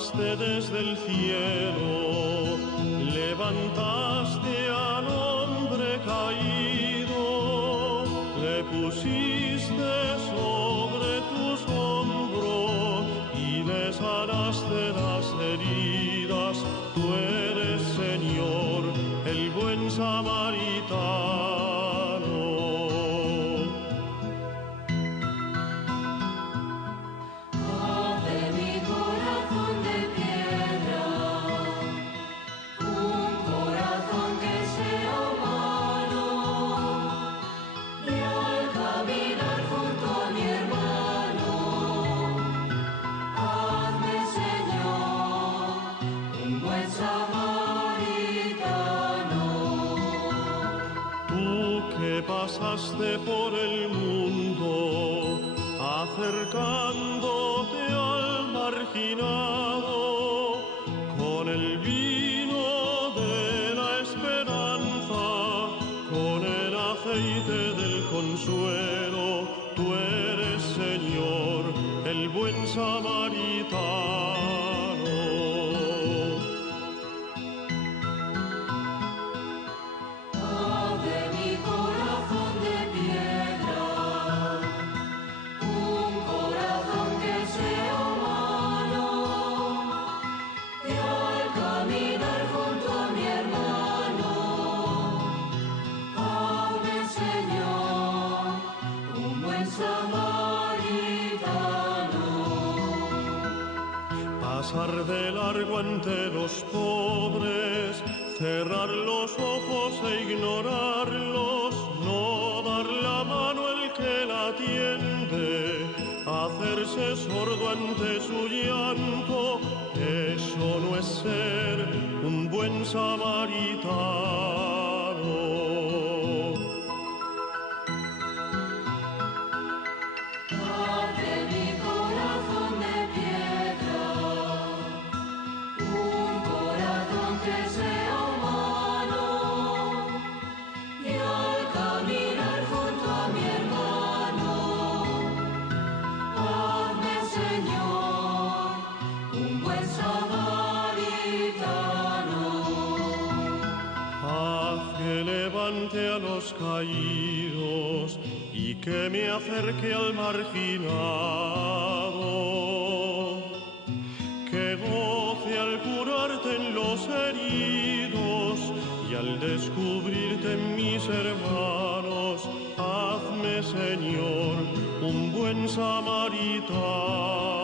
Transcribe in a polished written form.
bajaste desde el cielo, levantaste al hombre caído, le pusiste sobre tus hombros y le sanaste las heridas. Tú eres, Señor, el buen samaritano. Que pasaste por el mundo, acercándote al marginado, con el vino de la esperanza, con el aceite del consuelo. Tú eres, Señor, el buen samaritano. Pasar de largo ante los pobres, cerrar los ojos e ignorarlos, no dar la mano el que la atiende, hacerse sordo ante su llanto, eso no es ser un buen samaritano. Que levante a los caídos y que me acerque al marginado, que goce al curarte en los heridos y al descubrirte en mis hermanos. Hazme, Señor, un buen samaritano.